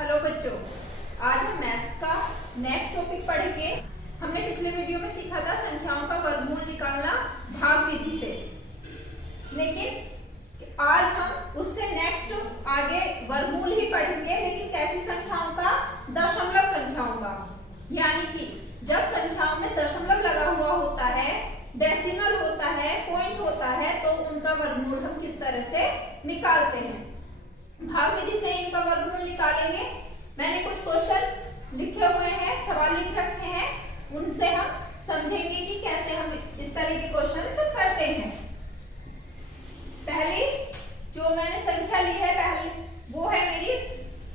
Hello बच्चों, आज हम मैथ्स का नेक्स्ट टॉपिक पढ़ेंगे। हमने पिछले वीडियो में सीखा था संख्याओं का वर्गमूल निकालना भाग विधि से, लेकिन आज हम उससे नेक्स्ट आगे वर्गमूल ही पढ़ेंगे, लेकिन कैसी संख्याओं का? दशमलव संख्याओं का। यानी कि जब संख्याओं में दशमलव लगा हुआ होता है, डेसिमल होता है, पॉइंट होता है, तो उनका वर्गमूल हम किस तरह से निकालते हैं। भाग विधि से इनका वर्गमूल निकालेंगे। मैंने कुछ क्वेश्चन लिखे हुए हैं, सवाल लिख रखे हैं, उनसे हम समझेंगे कि कैसे हम इस तरह के क्वेश्चन करते हैं। पहली जो मैंने संख्या ली है पहली, वो है मेरी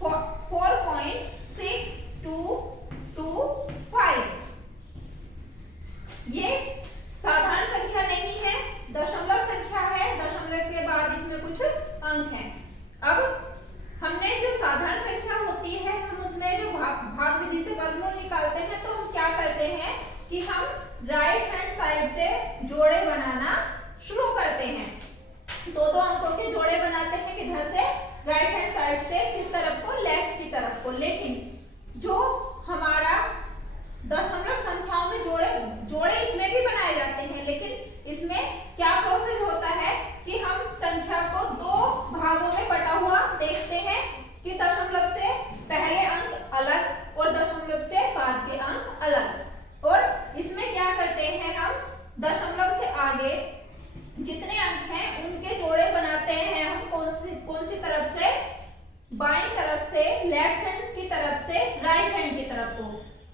4.6225। ये साधारण संख्या नहीं है, दशमलव संख्या है। दशमलव के बाद इसमें कुछ अंक हैं। अब हमने जो साधारण संख्या होती है, हम उसमें जो भाग विधि से वर्गमूल निकालते हैं, तो हम क्या करते हैं कि हम राइट हैंड साइड से जोड़े बनाना शुरू करते हैं। दो दो अंकों के जोड़े बनाते हैं, किधर से? राइट हैंड साइड से। किस तरफ को? लेफ्ट की तरफ को। लेकिन जो हमारा दशमलव संख्याओं में जोड़े इसमें भी बनाए जाते हैं, लेकिन इसमें क्या प्रोसेस होता है कि हम संख्या को दो भागों में बटा हुआ देखते हैं कि दशमलव से पहले अंक अलग और दशमलव से बाद के अंक अलग। और इसमें क्या करते हैं, हम दशमलव से आगे जितने अंक हैं उनके जोड़े बनाते हैं। हम कौन सी तरफ से? बाईं तरफ से लेफ्ट हैंड की तरफ से राइट हैंड की तरफ को।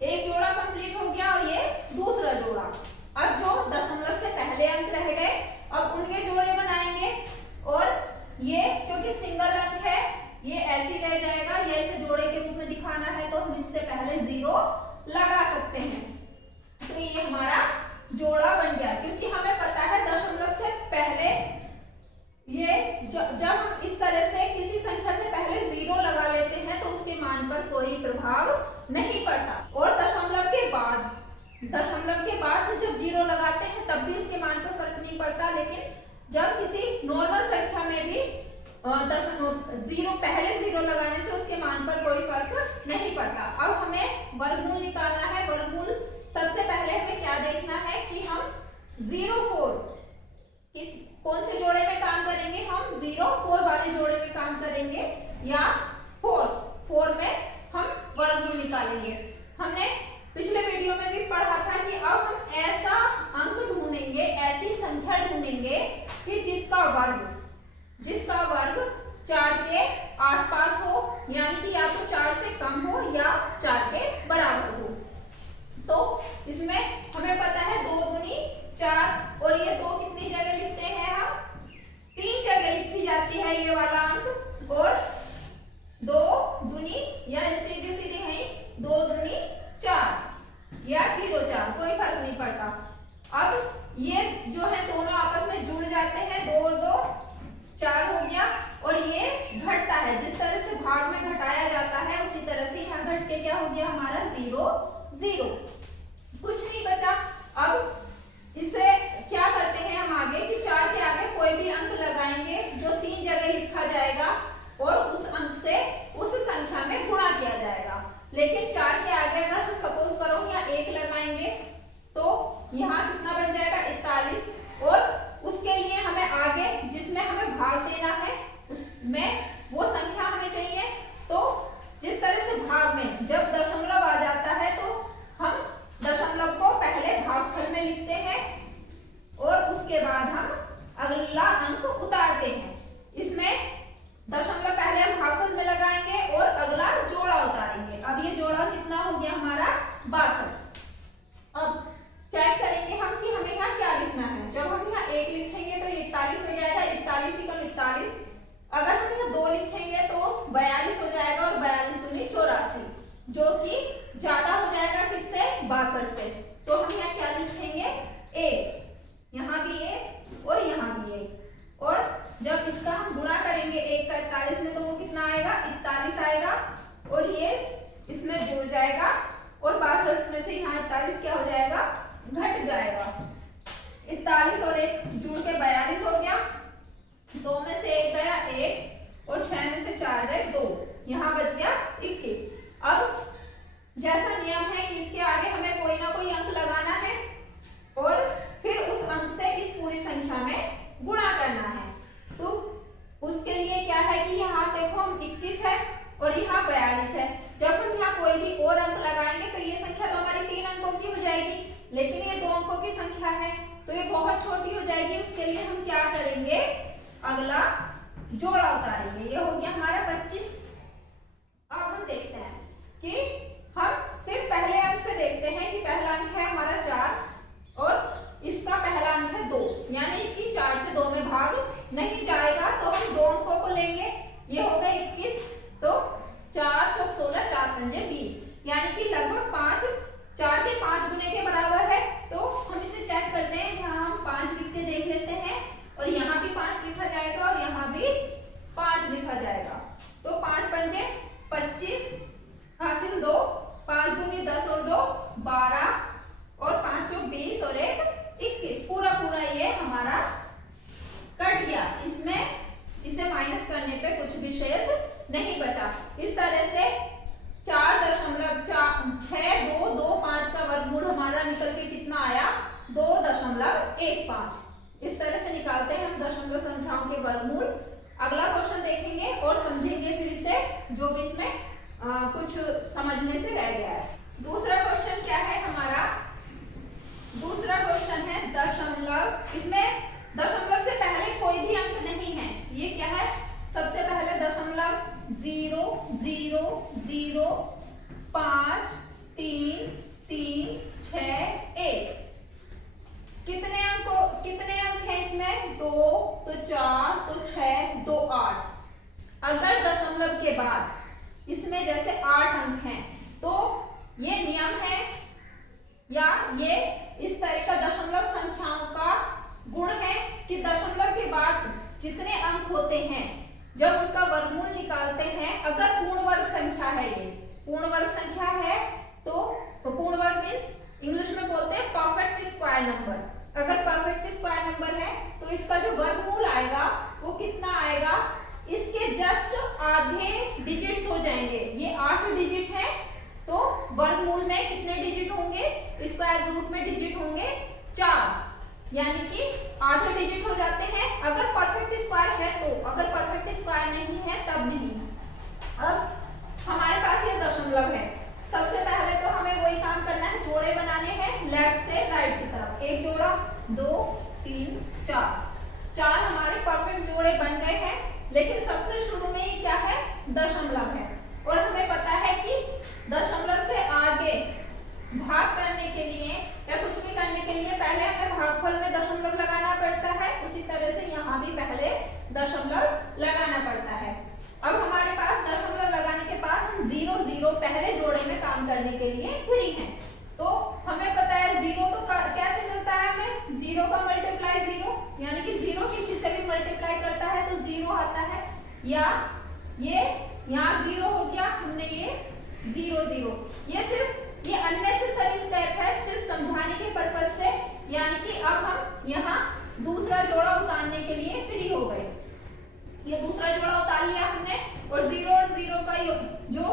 एक जोड़ा कंप्लीट हो गया और ये दूसरा जोड़ा। अब जो दशमलव से पहले अंक रह गए, अब उनके जोड़े बनाएंगे। और ये क्योंकि सिंगल अंक है, ये ऐसे रह जाएगा। ये इसे जोड़े के रूप में दिखाना है तो हम इससे पहले 0 लगा सकते हैं। तो ये हमारा जोड़ा बन गया, क्योंकि हमें पता है दशमलव से पहले ये जब हम इस तरह से किसी संख्या से पहले 0 लगा लेते हैं तो उसके मान पर कोई प्रभाव नहीं पड़ता। और दशमलव के बाद जब 0 लगाते हैं तब भी उसके मान पर फर्क नहीं पड़ता। लेकिन जब किसी नॉर्मल संख्या में भी 0 पहले 0 लगाने से उसके मान पर कोई फर्क नहीं पड़ता। अब हमें वर्गमूल निकालना है। वर्गमूल सबसे पहले हमें क्या देखना है कि हम 0-4 कौन से जोड़े में काम करेंगे? हम 0-4 वाले जोड़े में काम करेंगे, या 4 में हम वर्गमूल निकालेंगे। हमने पिछले वीडियो में भी पढ़ा था कि अब हम ऐसा अंक ढूंढेंगे, ऐसी संख्या ढूंढेंगे कि जिसका वर्ग 4 के आसपास हो, यानी कि या तो 4 से कम हो या 4 के बराबर हो। तो इसमें हमें पता है 2 दूनी 4, और ये 2 कितनी जगह लिखते हैं? हम 3 जगह लिखी जाती है ये वाला अंक। और 2 दूनी या सीधे है 2 दूनी 4 या 0-4, कोई फर्क नहीं पड़ता। अब ये जो है दोनों आपस में जुड़ जाते हैं, 2 और 2 4 हो गया। और ये घटता है, जिस तरह से भाग में घटाया जाता है उसी तरह से यहाँ घट के क्या हो गया हमारा? 0-0, कुछ नहीं बचा। अब इससे क्या करते हैं हम आगे कि 4 के आगे कोई भी अंक लगाएंगे जो 3 जगह लिखा जाएगा और उस अंक से उस संख्या में गुणा किया जाएगा। लेकिन 4 के आगे अगर हम सपोज करो यहाँ 1 लगाएंगे तो यहाँ कितना बन जाएगा? 41। और उसके लिए हमें आगे जिसमें हमें भाग देना है उसमें वो संख्या हमें चाहिए। तो जिस तरह से भाग में जब दशमलव आ जाता है तो हम दशमलव को पहले भागफल में लिखते हैं और उसके बाद हम अगला अंक उतारते हैं। इसमें दशमलव पहले हम भागफल में लगाएंगे और अगला जोड़ा उतारेंगे। अब ये जोड़ा कितना हो गया हमारा? 62। अब चेक करेंगे हम कि हमें यहाँ क्या लिखना है। जब हम यहाँ 1 लिखेंगे तो 41 हो जाएगा, 41 ही कम 41। अगर हम यहाँ 2 लिखेंगे तो 42 हो जाएगा, और 42 दूनी 84, जो कि ज्यादा हो जाएगा किससे? 62 से। तो हम यहाँ क्या लिखेंगे? 1, यहाँ भी 1 और यहाँ भी 1। और जब इसका हम गुणा करेंगे 1 का 41 में तो वो कितना आएगा? 41 आएगा, और ये इसमें जुड़ जाएगा। और 62 में से यहाँ 41 क्या हो जाएगा? घट जाएगा। 41 और 1 जुड़ के 42 हो गया। 2 में से 1 गया 1 और 6 में से 4 गए 2, यहाँ बच गया 21। है कि यहाँ देखो हम 21 है और यहाँ 42 है। जब हम यहाँ कोई भी और अंक लगाएंगे तो ये संख्या तो हमारी 3 अंकों की हो जाएगी, लेकिन ये 2 अंकों की संख्या है तो ये बहुत छोटी हो जाएगी। उसके लिए हम क्या करेंगे, अगला जोड़ा उतारेंगे। ये हो गया हमारा 25। अब हम देखते हैं कि हम सिर्फ पहले अंक से देखते हैं कि पहला अंक है हमारा 4 और इसका पहला अंक है 2, यानी कि 4 से 2 में भाग नहीं जाएगा तो हम 2 अंकों को लेंगे। ये हो गया 21, तो 4 चौक 16, 4 पंजे 20, यानी कि लगभग 4 के 5 गुने के बराबर है। तो हम इसे चेक करते हैं, यहाँ हम 5 लिख के देख लेते हैं और यहाँ भी 5 लिखा जाएगा और यहाँ भी 5 लिखा जाएगा। तो 5 पंजे 25 हासिल 2, 5 दूनी 10 और 2 12 और 5 चौक 20 और 1 21। पूरा ये हमारा कट गया। इसमें इसे माइनस करने पे कुछ भी शेष नहीं बचा। इस तरह से 4.62225 का वर्गमूल हमारा निकल के कितना आया, 2.15। इस तरह से निकालते हैं हम दशमलव संख्याओं के वर्गमूल। अगला क्वेश्चन देखेंगे और समझेंगे फिर इसे, जो भी इसमें कुछ समझने से रह गया है। दूसरा क्वेश्चन क्या है हमारा, दूसरा क्वेश्चन है दशमलव। इसमें दशमलव से पहले कोई भी अंक नहीं है। ये क्या है, सबसे पहले दशमलव 0 0 0 5 3 3 6 1। कितने अंक हैं इसमें, 2 तो 4 तो 6 2 8। अगर दशमलव के बाद इसमें जैसे 8 अंक हैं तो ये नियम है या ये इस तरह का दशमलव संख्याओं का गुण है कि दशमलव के बाद जितने अंक होते हैं जब उनका वर्गमूल निकालते हैं, अगर पूर्ण वर्ग संख्या है, ये पूर्ण वर्ग संख्या है तो पूर्ण वर्ग मींस इंग्लिश में बोलते हैं परफेक्ट स्क्वायर नंबर। अगर परफेक्ट स्क्वायर नंबर है तो इसका जो वर्गमूल आएगा वो कितना आएगा, इसके जस्ट आधे डिजिट्स हो जाएंगे। ये 8 डिजिट है तो वर्गमूल में कितने डिजिट होंगे, स्क्वायर रूट में डिजिट होंगे 4, यानी कि आधे डिजिट हो जाते हैं अगर परफेक्ट स्क्वायर है तो। अगर परफेक्ट स्क्वायर नहीं है तब नहीं। अब हमारे पास ये दशमलव है, सबसे पहले तो हमें वही काम करना है, जोड़े बनाने हैं लेफ्ट से राइट की तरफ। एक जोड़ा 2 3 4 हमारे परफेक्ट जोड़े बन गए हैं। लेकिन सबसे शुरू में ये क्या है, दशमलव है और हमें पता है कि दशमलव से आगे भाग करने के लिए या कुछ भी करने के लिए पहले हमें भागफल में दशमलव लगाना पड़ता है। उसी तरह से यहाँ भी पहले दशमलव लगाना पड़ता है। अब हमारे पास दशमलव लगाने के पास हम 0 0 पहले जोड़े में काम करने के लिए फ्री हैं। तो हमें पता है 0 तो कैसे मिलता है हमें, 0 का मल्टीप्लाई 0, यानी कि 0 किसी से भी मल्टीप्लाई करता है तो 0 आता है। या ये यहाँ 0 हो गया, हमने ये 0 0, ये सिर्फ ये अननेसेसरी स्टेप है, सिर्फ समझाने के पर्पज से, यानी कि अब हम यहाँ दूसरा जोड़ा उतारने के लिए फ्री हो गए। ये दूसरा जोड़ा उतार लिया हमने और 0 का जो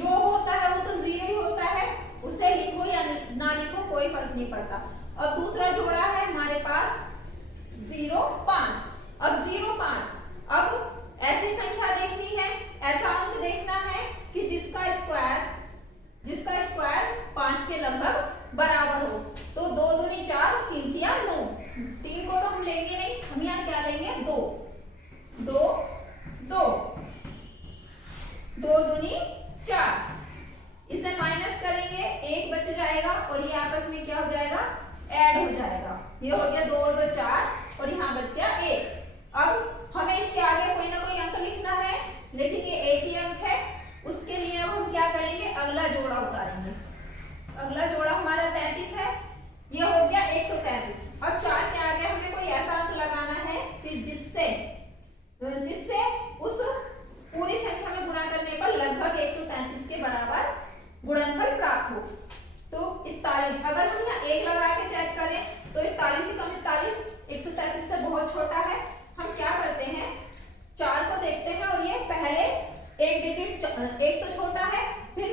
होता है वो तो 0 ही होता है, उसे लिखो या ना लिखो कोई फर्क नहीं पड़ता। अब दूसरा जोड़ा है हमारे पास 0 5। अब 0 5, अब ऐसी संख्या देखनी है, ऐसा अंक देखना है कि जिसका स्क्वायर 5 के लगभग बराबर हो। तो 2 दूनी 4, 3 तिया 9, 3 को तो हम लेंगे नहीं, हम यहाँ क्या लेंगे 2 2 2 2 दूनी 4, इसे माइनस करेंगे 1 बच जाएगा और ये आपस में क्या हो जाएगा, ऐड हो जाएगा। ये हो गया 2 और 2 4 और यहाँ बच गया 1। अब हमें इसके आगे कोई ना कोई अंक लिखना है, लेकिन ये एक ही अंक है, उसके लिए अब हम क्या करेंगे, अगला जोड़ा उतारेंगे। अगला जोड़ा हमारा 33 है, ये हो गया 133। अब 4 के आगे हमें कोई ऐसा अंक लगाना है कि जिससे उस पूरी संख्या में गुणा करने पर लगभग 133 के बराबर गुणनफल प्राप्त हो। तो 41, अगर हम यहाँ 1 लगा के चेक करें तो 41 से कम 41 133 से बहुत छोटा है। हम क्या करते हैं, 4 को देखते हैं और ये पहले एक डिजिट, एक तो छोटा है, फिर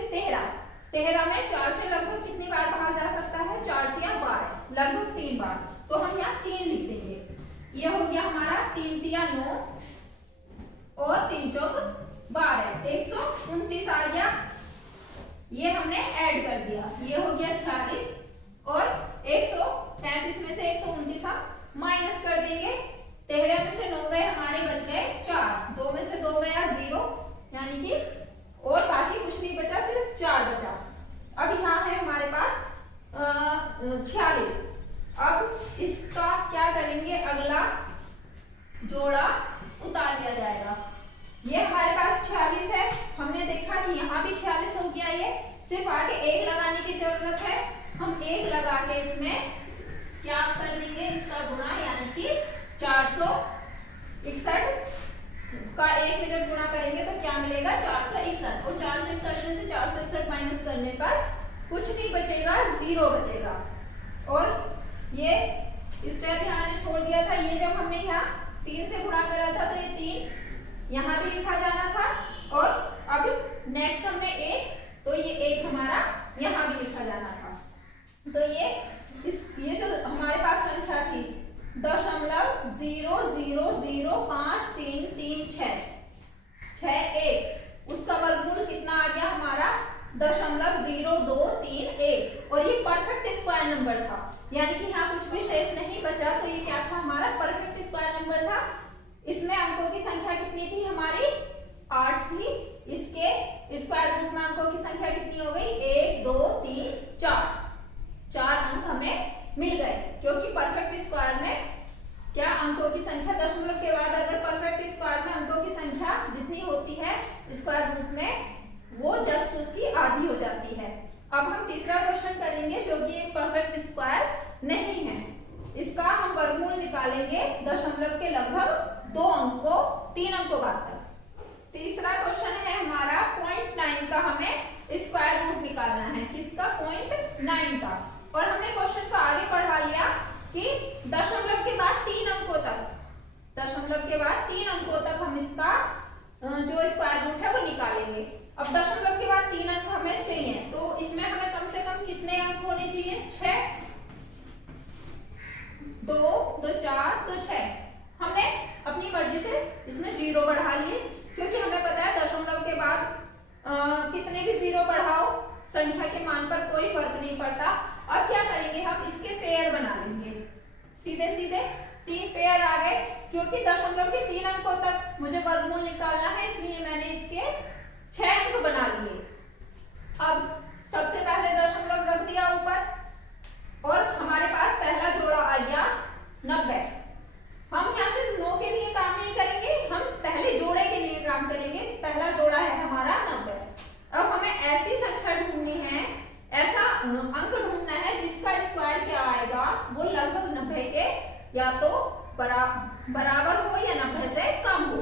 13 में 4 से लगभग कितनी बार भाग जा सकता है, 4 तिया 12, लगभग 3 बार। तो हम यहाँ 3 लिख देंगे। ये हो गया हमारा 3 तिया 9 और 3 चौक 12, 129 आ गया। ये हमने ऐड कर दिया, ये हो गया 46 और 133 में से 129 हम माइनस कर देंगे। 13 में से 9 गए हमारे, बच गए 4, 2 में से 2 गया 0, यानी कि और बाकी कुछ नहीं बचा, सिर्फ 4 बचा। अब यहाँ है हमारे पास 46। अब इसका क्या करेंगे, अगला जोड़ा उतार दिया जाएगा। ये हमारे पास 46 है, हमने देखा कि यहाँ भी 46 हो गया, ये सिर्फ आगे 1 लगाने की जरूरत है। हम 1 लगा के इसमें क्या कर देंगे, इसका गुणा, यानी कि 461 का 1 में जब गुणा करेंगे तो क्या मिलेगा, 461, और 461 में से 461 माइनस करने पर कुछ नहीं बचेगा, 0 बचेगा। और ये स्टेप यहाँ ने छोड़ दिया था, ये जब हमने यहाँ 3 से गुणा करा था तो ये 3 यहाँ भी लिखा जाना था, और अब नेक्स्ट हमने 1, तो ये 1 हमारा यहाँ भी लिखा जाना था। तो ये जो हमारे पास संख्या थी 0.0053336, उसका वर्गमूल कितना आ गया हमारा 0.0231, और ये परफेक्ट स्क्वायर नंबर था, यानी कि यहाँ कुछ भी शेष नहीं बचा, तो ये क्या था, हमारा परफेक्ट स्क्वायर नंबर था। इसमें अंकों की संख्या कितनी थी हमारी, 8 थी। इसके स्क्वायर रूट में अंकों की संख्या कितनी हो गई, 1 2 3 4, 4 अंक हमें मिल गए, क्योंकि परफेक्ट स्क्वायर में क्या अंकों की संख्या दशमलव के बाद अगर परफेक्ट स्क्वायर में अंकों की संख्या जितनी होती है स्क्वायर रूट में, वो जस्ट उसकी आधी हो जाती है। अब हम तीसरा क्वेश्चन करेंगे जो कि एक परफेक्ट स्क्वायर नहीं है। इसका हम वर्गमूल निकालेंगे दशमलव के लगभग 2 अंकों 3 अंकों बाद तक। तीसरा क्वेश्चन है हमारा 0.9 का, हमें स्क्वायर रूट निकालना है, किसका, 0.9 का। और हमने क्वेश्चन को आगे बढ़ा लिया कि दशमलव के बाद 3 अंकों तक, दशमलव के बाद 3 अंकों तक हम इसका जो स्क्वायर रूट है वो निकालेंगे। अब दशमलव के बाद 3 अंक हमें चाहिए, तो इसमें हमें कम से कम कितने अंक होने चाहिए, 6, 2 2 4 तो 6। हमने अपनी मर्जी से इसमें 0 बढ़ा लिए, क्योंकि हमें पता है दशमलव के बाद कितने भी 0 बढ़ाओ संख्या के मान पर कोई फर्क नहीं पड़ता। अब क्या करेंगे, हम इसके पेयर बना लेंगे, सीधे सीधे 3 पेयर आ गए, क्योंकि दशमलव के 3 अंकों तक मुझे वर्गमूल निकालना है, इसलिए मैंने इसके 6 अंक बना लिए। अब सबसे पहले दशमलव रख दिया ऊपर, और हमारे पास पहला जोड़ा आ गया 90। हम यहाँ सिर्फ 9 के लिए काम नहीं करेंगे, हम पहले जोड़े के लिए काम करेंगे। पहला जोड़ा है हमारा 90। अब हमें ऐसी संख्या ढूंढनी है, ऐसा अंक ढूंढना है जिसका स्क्वायर क्या आएगा, वो लगभग 90 के या तो बराबर हो या 90 से कम हो।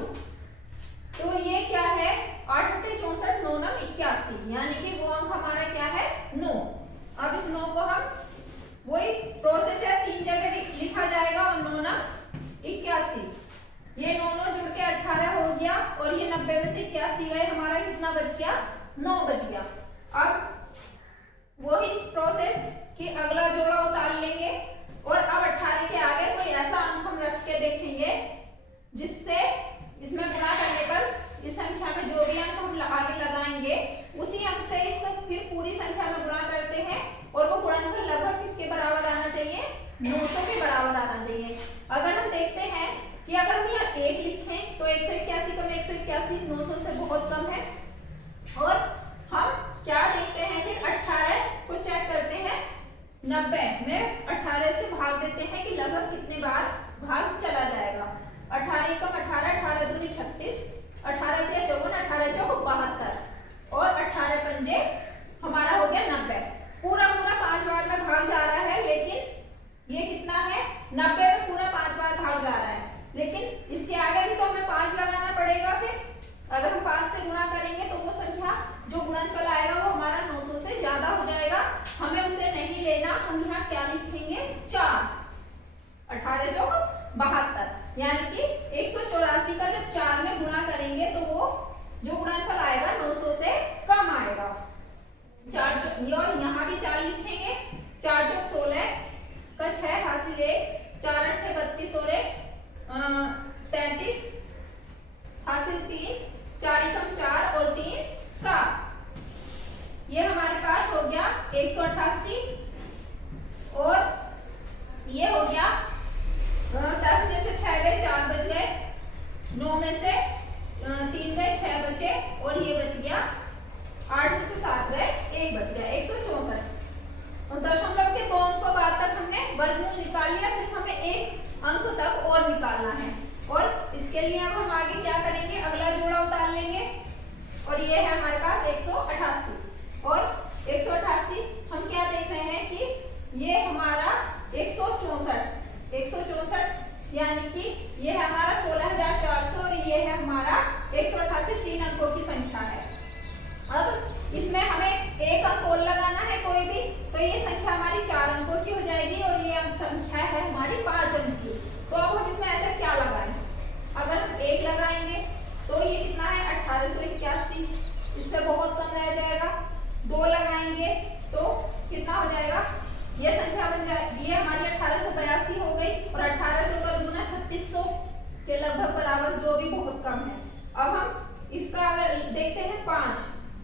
तो ये क्या है, 8 × 64 9 9 81, यानी कि वो अंक हमारा क्या है, 9। अब इस 9 को हम वही प्रोसेस है, 3 जगह लिखा जाएगा, और 9 9 81, ये 9 9 जुड़ के 18 हो गया, और ये 90 में से 81 गए, हमारा कितना बच गया, 9 बच गया। अब वही प्रोसेस कि अगला जोड़ा उतार लेंगे, और अब 18 के आगे कोई ऐसा अंक हम रख के देखेंगे जिससे इसमें गुणा करने पर इस संख्या में जो भी अंक हम आगे लगाएंगे उसी अंक से इस फिर पूरी संख्या में गुणा करते हैं, और वो गुणनफल लगभग किसके बराबर आना चाहिए, 900 के बराबर आना चाहिए। अगर हम देखते हैं कि अगर हम यहाँ 1 लिखें तो 181 कम 181 900 से बहुत कम है, और हम क्या देखते हैं, फिर 18 को चेक करते हैं, 90 में 18 से भाग देते हैं कि लगभग कितने बार भाग चला जाएगा। 18 कम 18, 18 दूनी 36, 18 दिया 54, 18 चौक 72, और 18 पंजे हमारा हो गया 90। पूरा 5 बार में भाग जा रहा है, लेकिन ये कितना है, 90 में पूरा 5 बार भाग जा रहा है, लेकिन इसके आगे भी तो हमें 5 लगाना पड़ेगा। फिर अगर हम 5 से गुणा करेंगे तो वो संख्या जो गुणनफल आएगा वो हमारा 900 से ज्यादा हो जाएगा, हमें उसे नहीं लेना। हम यहाँ क्या लिखेंगे, 4, 18 चौक 72, यानी कि 184 का जब 4 में हासिल 3, 4 4 और 3 7। ये हमारे पास हो गया 188 और ये हो गया 10 में से 6 गए 4 बच गए, 9 में से 3 गए 6 बचे और ये बच गया 8 में से 7 गए 1 बच गया 164। और दशमलव के 2 अंकों बाद तक हमने वर्गमूल निकाल लिया, सिर्फ हमें एक अंक तक और निकालना है। और इसके लिए अब हम आगे क्या करेंगे, अगला जोड़ा उतार लेंगे और ये है हमारे पास 188। और 188 हम क्या देख रहे हैं कि ये हमारा 164 यानी कि ये है हमारा 16,400 और ये है हमारा 188 3 अंकों की संख्या है। अब इसमें हमें एक अंक और लगाना है कोई भी, तो ये संख्या हमारी 4 अंकों की हो जाएगी और ये संख्या है हमारी 5 अंक की। तो अब हम इसमें ऐसा क्या लगाएं, अगर हम 1 लगाएंगे तो ये कितना है 1881, इससे बहुत कम रह जाएगा। 2 लगाएंगे तो कितना हो जाएगा, ये संख्या बन जाएगी, ये हमारी 1882 हो गई और 1800 का गुना 3600 के लगभग बराबर, जो भी बहुत कम है। अब हम इसका अगर देखते हैं 5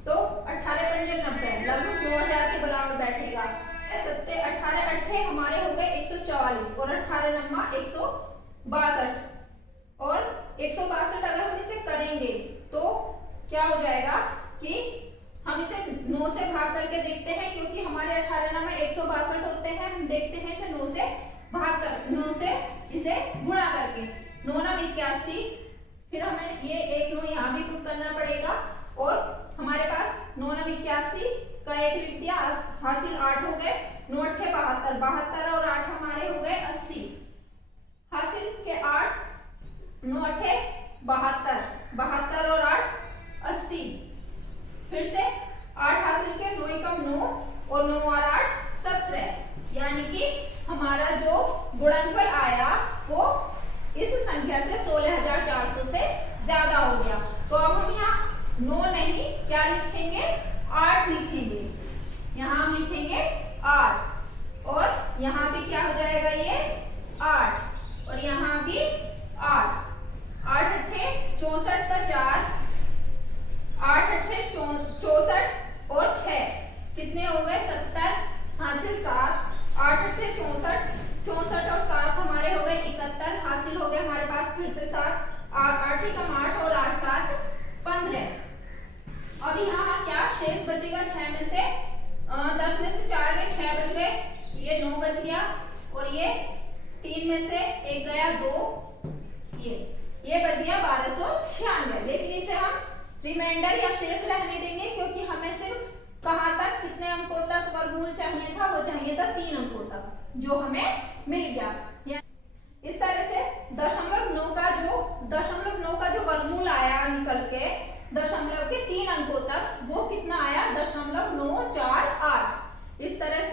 तो 18 पंजे 90 लगभग 9000 के बराबर बैठेगा। 18 अट्ठे हमारे हो गए 144 और 18 नम्मा 162 और 162 अगर हम इसे करेंगे तो क्या हो जाएगा कि हम इसे 9 से भाग करके देखते हैं, क्योंकि हमारे 18 नम्मा 162 होते हैं। हम देखते हैं इसे 9 से भाग कर, 9 से इसे गुणा करके 9 नम 81, फिर हमें ये 1 9 यहाँ भी पुट करना पड़ेगा और हमारे पास 9 नम 81 का 1 लिख दिया, हासिल 8 हो गए, 9 अट्ठे 72, 72 और 8 हमारे हो गए 80, हासिल के 8, 9 अट्ठे 72, 72 और 8 80, फिर से 8 हासिल के 9 एकम 9 और 9 और 8 17, यानी कि हमारा जो गुणनफल आया वो इस संख्या से 16,400 से ज्यादा हो गया। तो अब हम यहाँ 9 नहीं क्या लिखेंगे, 8 लिखेंगे, यहाँ हम लिखेंगे 8 और यहाँ भी क्या हो जाएगा ये 8 और यहाँ भी 8, 8 अट्ठे 64 का 4, 8 अट्ठे 64 और 6 कितने हो गए 70, हासिल 7, 8 अट्ठे 64 और 7 हमारे हो गए 71, हासिल हो गए हमारे पास फिर से 7, 8 एकम 8 और 8 7 15। अब यहाँ क्या शेष बचेगा, 6 में से 10 में से 4 गए 6 बच गए, ये 9 बच गया और ये 3 में से 1 गया 2, ये बच गया 1296। लेकिन इसे हम रिमाइंडर या शेष रहने देंगे, क्योंकि हमें सिर्फ कहाँ तक, कितने अंकों तक वर्गमूल चाहिए था, वो चाहिए था 3 अंकों तक, जो हमें मिल गया। इस तरह से 0.9 का जो वर्गमूल आया निकल के दशमलव के 3 अंकों तक, वो कितना आया 0.948। इस तरह